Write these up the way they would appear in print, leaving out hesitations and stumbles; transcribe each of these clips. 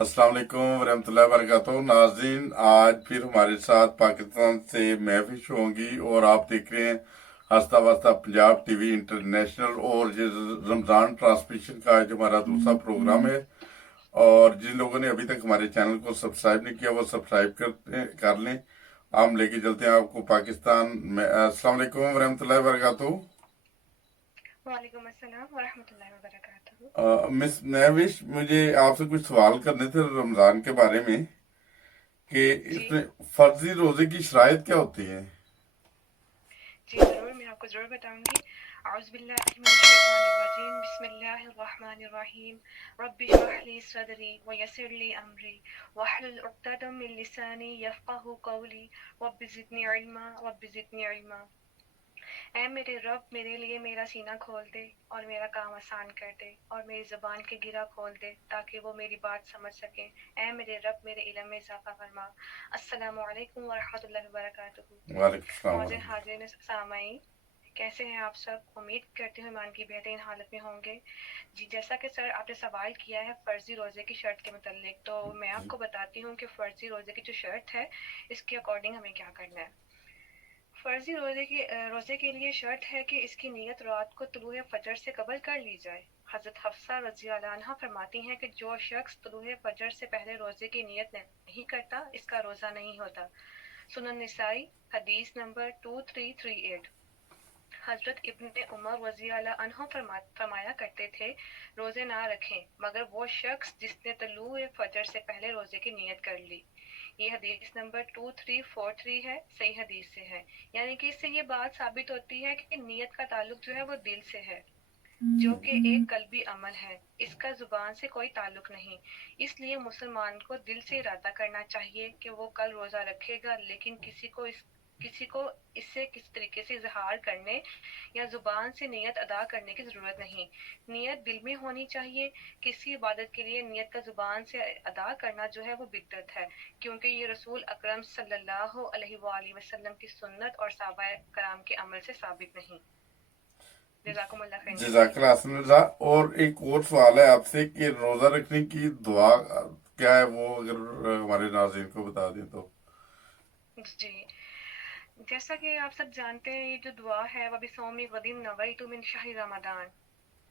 अस्सलाम वालेकुम वरहमतुल्लाहि वबरकातुहू। नाज़रीन, आज फिर हमारे साथ पाकिस्तान से महफिश होंगी और आप देख रहे हैं हंसता वस्ता पंजाब टीवी इंटरनेशनल। और ये रमज़ान ट्रांसमिशन का जो हमारा दूसरा प्रोग्राम है, और जिन लोगों ने अभी तक हमारे चैनल को सब्सक्राइब नहीं किया वो सब्सक्राइब कर लें। हम लेके चलते हैं आपको पाकिस्तान में। अस्सलाम वालेकुम वरहमतुल्लाहि वबरकातुहू। वालेकुम अस्सलाम वरहमतुल्लाहि वबरकातुहू। मिस महविश, मुझे आपसे कुछ सवाल करने थे रमज़ान के बारे में कि जी इसमें फर्जी रोजे की शराइत क्या होती है। जी ज़रूर, मैं आपको ज़रूर बताऊंगी। औज़ु बिल्लाहि मिनश शैतानिर रजीम, बिस्मिल्लाहिर रहमानिर रहीम। रब्बि इश्रह ली सदरी व यस्सिर ली अमरी वहलुल उक़दतम मिन लिसानी यफ़क़हू क़ौली रब्बि ज़िदनी इल्मा। ऐ मेरे रब, मेरे लिए मेरा सीना खोल दे और मेरा काम आसान कर दे और मेरी ज़ुबान के गिरा खोल दे ताकि वो मेरी बात समझ सके। ऐ मेरे रब, मेरे इल्म में इज़ाफ़ा फरमा। अस्सलामु अलैकुम व रहमतुल्लाहि व बरकातुहू। वालेकुम मौजूद सलाम। हाज़िरीन सामाईन, कैसे हैं आप सब? उम्मीद करती हूँ ईमान की बेहतरीन हालत में होंगे। जी, जैसा कि सर आपने सवाल किया है फ़र्ज़ी रोज़े की शर्त के मुतल्लिक, तो मैं आपको बताती हूँ कि फ़र्ज़ी रोज़े की जो शर्त है, इसके अकॉर्डिंग हमें क्या करना है। फ़र्ज़ी रोज़े के लिए शर्त है कि इसकी नीयत रात को तुलूए फ़जर से कबल कर ली जाए। हज़रत हफ्सा रज़ियल्लाहु अन्हा फरमाती हैं कि जो शख्स तुलूए फ़जर से पहले रोज़े की नीयत नहीं करता, इसका रोज़ा नहीं होता। सुनन निसाई हदीस नंबर 2338। हजरत इब्ने उमर रज़ियल्लाहु अन्हु फरमाया करते थे, रोजे ना रखें मगर वो शख्स जिसने तलूए फजर से पहले रोजे की नीयत कर ली। ये हदीस नंबर 2343 है, सही हदीस से है। यानी कि इससे ये बात साबित होती है कि नीयत का ताल्लुक जो है वो दिल से है, जो कि एक कल्बी अमल है, इसका जुबान से कोई ताल्लुक नहीं। इसलिए मुसलमान को दिल से इरादा करना चाहिए कि वो कल रोजा रखेगा, लेकिन किसी को इससे किस तरीके से इजहार करने या जुबान से नियत अदा करने की जरूरत नहीं। नियत दिल में होनी चाहिए। किसी इबादत के लिए नियत का जुबान से अदा करना जो है वो बिदअत है, क्योंकि ये रसूल अकरम सल्लल्लाहु अलैहि वसल्लम की सुन्नत और सहाबा कराम के अमल से साबित नहीं। जज़ाकुमुल्लाह खैरन कसीरा। जज़ाकल्लाह हसन रज़ा। और एक और सवाल है आपसे कि रोजा रखने की दुआ क्या है, वो अगर हमारे नाज़रीन को बता दें तो। जी, जैसा कि आप सब जानते हैं, ये जो दुआ है वह बिसौमी गदिन नवैतु मिन शहरी रमदान,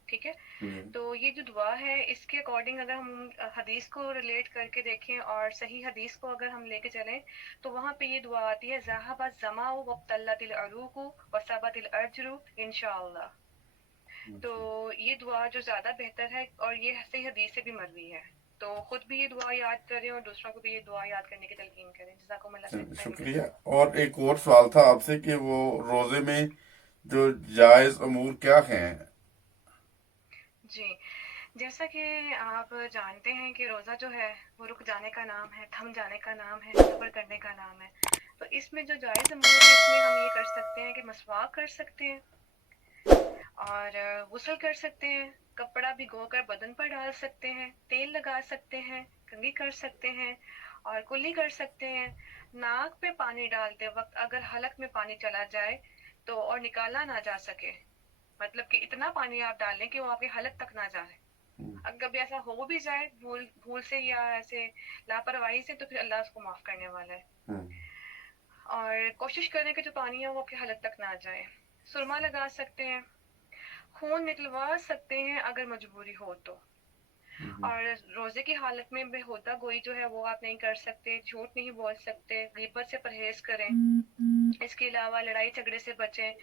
ठीक है। हम्म। तो ये जो दुआ है, इसके अकॉर्डिंग अगर हम हदीस को रिलेट करके देखें और सही हदीस को अगर हम लेके चलें, तो वहाँ पे ये दुआ आती है, ज़हाबा ज़माउ वब्तल्लतिल अरूकु वसबतिल अज्रु इंशाअल्लाह। तो ये दुआ जो ज़्यादा बेहतर है और ये सही हदीस से भी मरवी है। तो खुद भी ये दुआ याद करें और दूसरों को भी ये दुआ याद करने की तलकीन करें। जज़ाकुमुल्लाह खैरन शुक्रिया। कसीरा। और एक और सवाल था आपसे कि वो रोजे में जो जायज अमूर क्या हैं। जी, जैसा कि आप जानते हैं कि रोज़ा जो है वो रुक जाने का नाम है, थम जाने का नाम है, सब्र करने का नाम है। तो इसमें जो जायज़ अमूर है, इसमें हम ये कर सकते हैं कि मसवाक कर सकते हैं और गुस्ल कर सकते हैं, कपड़ा भिगोकर बदन पर डाल सकते हैं, तेल लगा सकते हैं, कंघी कर सकते हैं और कुल्ली कर सकते हैं। नाक पे पानी डालते वक्त अगर हलक में पानी चला जाए तो और निकाला ना जा सके, मतलब कि इतना पानी आप डालें कि वो आपके हलक तक ना जाए। अगर कभी ऐसा हो भी जाए भूल भूल से या ऐसे लापरवाही से, तो फिर अल्लाह उसको माफ करने वाला है। और कोशिश करें कि जो पानी है वो आपके हलक तक ना जाए। सुरमा लगा सकते हैं, खून निकलवा सकते हैं अगर मजबूरी हो तो। और रोजे की हालत में बेहुदा गोई जो है वो आप नहीं कर सकते, झूठ नहीं बोल सकते, गीबत से परहेज करें। इसके अलावा लड़ाई झगड़े से बचें।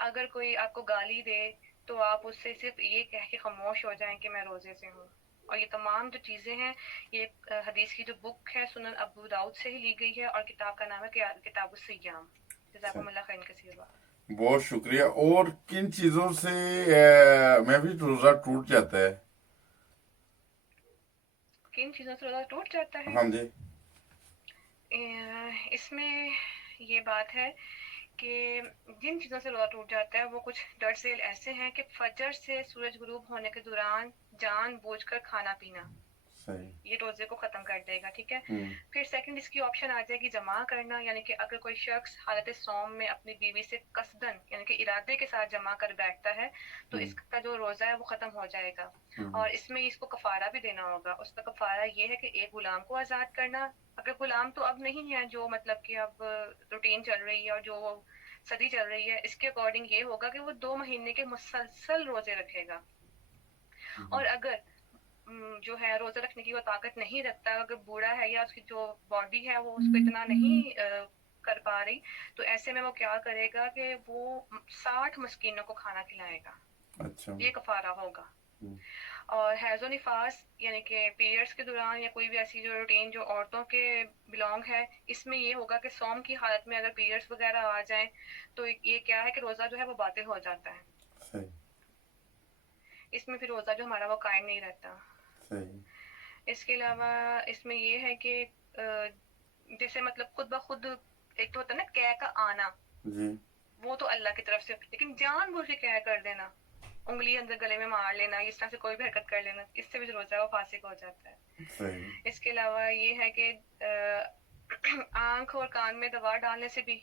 अगर कोई आपको गाली दे तो आप उससे सिर्फ ये कह के खामोश हो जाएं कि मैं रोजे से हूँ। और ये तमाम जो चीजें हैं, ये हदीस की जो बुक है सुनन अबू दाऊद से ही ली गई है और किताब का नाम है किताबुस सियाम। जज़ाकुमुल्लाह खैरन कसीरा। बहुत शुक्रिया। और किन चीजों से मैं भी रोजा टूट जाता है। किन चीजों से रोजा टूट जाता है? हाँ जी। इसमें ये बात है कि जिन चीज़ों से रोज़ा टूट जाता है वो कुछ दरअसल ऐसे हैं कि फजर से सूरज गुरूब होने के दौरान जानबूझकर खाना पीना, صحیح. یہ روزے کو ختم کر دے گا. ٹھیک ہے. ہم، پھر سیکنڈ اس کی آپشن آ جائے گی جمع کرنا، یعنی کہ اگر کوئی شخص حالت سوم میں اپنی بیوی سے قصدن یعنی کہ ارادے کے ساتھ جمع کر بیٹھتا ہے تو ہم، اس کا جو روزہ ہے وہ ختم ہو جائے گا. ہم، اور اس میں اس کو کفارہ بھی دینا ہوگا. اس کا کفارہ یہ ہے کہ ایک غلام کو آزاد کرنا. اگر غلام تو اب نہیں ہے، جو مطلب کہ اب روٹین چل رہی ہے اور جو صدی چل رہی ہے، اس کے اکارڈنگ یہ ہوگا کہ وہ 2 مہینے کے مسلسل روزے رکھے گا. اور اگر جو ہے روزہ رکھنے کی وہ طاقت نہیں رکھتا، اگر بوڑھا ہے یا اس کی جو باڈی ہے وہ اس کو اتنا نہیں کر پا رہی، تو ایسے میں وہ کیا کرے گا کہ وہ 60 مسکینوں کو کھانا کھلائے گا. اچھا. یہ کفارہ ہوگا. ہم، اور حیض و نفاس یعنی کہ پیریڈس کے دوران یا کوئی بھی ایسی جو روٹین جو عورتوں کے بلونگ ہے، اس میں یہ ہوگا کہ سوم کی حالت میں اگر پیریڈس وغیرہ آ جائیں تو یہ کیا ہے کہ روزہ جو ہے وہ باطل ہو جاتا ہے. صحیح. اس میں پھر روزہ جو ہمارا وہ قائم نہیں رہتا. صحیح. اس کے علاوہ اس میں یہ ہے کہ جیسے مطلب خود بخود ایک تو ہوتا ہے نا قے کا آنا، جی. وہ تو اللہ کی طرف سے، لیکن جان بوجھ کے قے کر دینا، انگلی اندر گلے میں مار لینا، اس طرح سے کوئی بھی حرکت کر لینا، اس سے بھی جو روزہ ہے وہ فاسق ہو جاتا ہے. صحیح. اس کے علاوہ یہ ہے کہ آنکھ اور کان میں دوا ڈالنے سے بھی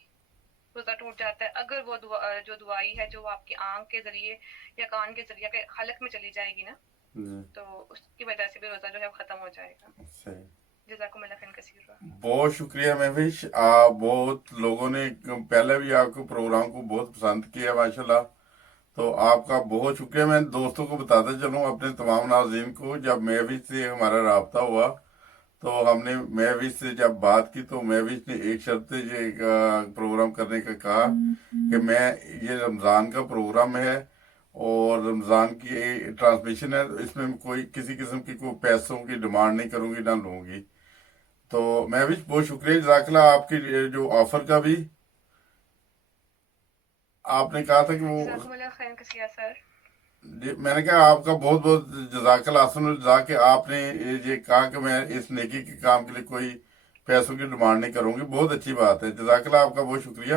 روزہ ٹوٹ جاتا ہے. اگر وہ جو دوائی ہے جو آپ کی آنکھ کے ذریعے یا کان کے ذریعے کے حلق میں چلی جائے گی نا، جی. تو اس کی وجہ سے بھی روزہ جو ہے وہ ختم ہو جائے گا. صحیح. جزاکم اللہ خیر کثیر. بہت شکریہ مہوش. آپ بہت لوگوں نے پہلے بھی آپ کے پروگرام کو بہت پسند کیا ماشاءاللہ، تو آپ کا بہت شکریہ. میں دوستوں کو بتاتا چلوں، اپنے تمام ناظرین کو، جب مہوش سے ہمارا رابطہ ہوا تو ہم نے مہوش سے جب بات کی تو مہوش نے ایک شرط یہ پروگرام کرنے کا کہا کہ میں یہ رمضان کا پروگرام ہے اور رمضان کی ٹرانسمیشن ہے، اس میں کوئی کسی قسم کی کوئی پیسوں کی ڈیمانڈ نہیں کروں گی، نہ لوں گی. تو مہوش بہت شکریہ، جزاک اللہ. آپ کی جو آفر کا بھی آپ نے کہا تھا کہ وہ، جزاکم اللہ خیر کثیر سر. جی میں نے کہا آپ کا بہت بہت جزاک اللہ حسن الجزا کہ آپ نے یہ کہا کہ میں اس نیکی کے کام کے لیے کوئی پیسوں کی ڈیمانڈ نہیں کروں گی. بہت اچھی بات ہے. جزاک اللہ، آپ کا بہت شکریہ.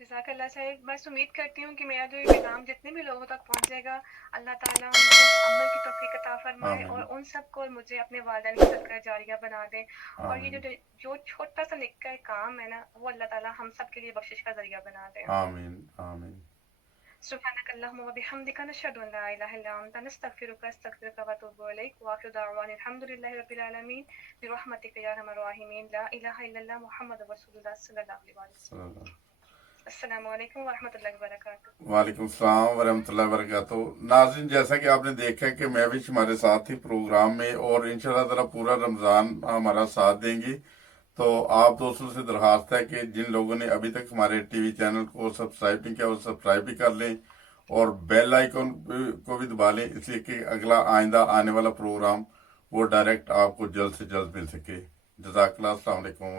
جزاک اللہ صاحب. بس امید کرتی ہوں کہ میرا جو یہ پیغام جتنے بھی لوگوں تک پہنچے گا، اللہ تعالیٰ ان کو عمل کی توفیق عطا فرمائے آمین. اور ان سب کو اور مجھے اپنے والدین کی صدقہ جاریہ بنا دے. اور یہ آمین. جو چھوٹا سا نکا کام ہے نا، وہ اللہ تعالیٰ ہم سب کے لیے بخشش کا ذریعہ بنا دے. آمین. آمین. سبحانك اللهم وبحمدك نشهد ان لا اله الا انت نستغفرك ونتوب اليك. واخر دعوانا الحمد لله رب العالمين برحمتك يا ارحم الراحمين. لا اله الا الله محمد رسول الله صلی اللہ علیہ وسلم. السلام علیکم ورحمۃ اللہ وبرکاتہ. وعلیکم السلام ورحمۃ اللہ وبرکاتہ. ناظرین، جیسا کہ آپ نے دیکھا کہ مہوش ہمارے ساتھ ہی پروگرام میں، اور انشاءاللہ تعالی پورا رمضان ہمارا ساتھ دیں گی. تو آپ دوستوں سے درخواست ہے کہ جن لوگوں نے ابھی تک ہمارے ٹی وی چینل کو سبسکرائب نہیں کیا وہ سبسکرائب بھی کر لیں اور بیل آئیکن کو بھی دبا لیں، اس لیے کہ اگلا آئندہ آنے والا پروگرام وہ ڈائریکٹ آپ کو جلد سے جلد مل سکے. جزاک اللہ. السلام علیکم.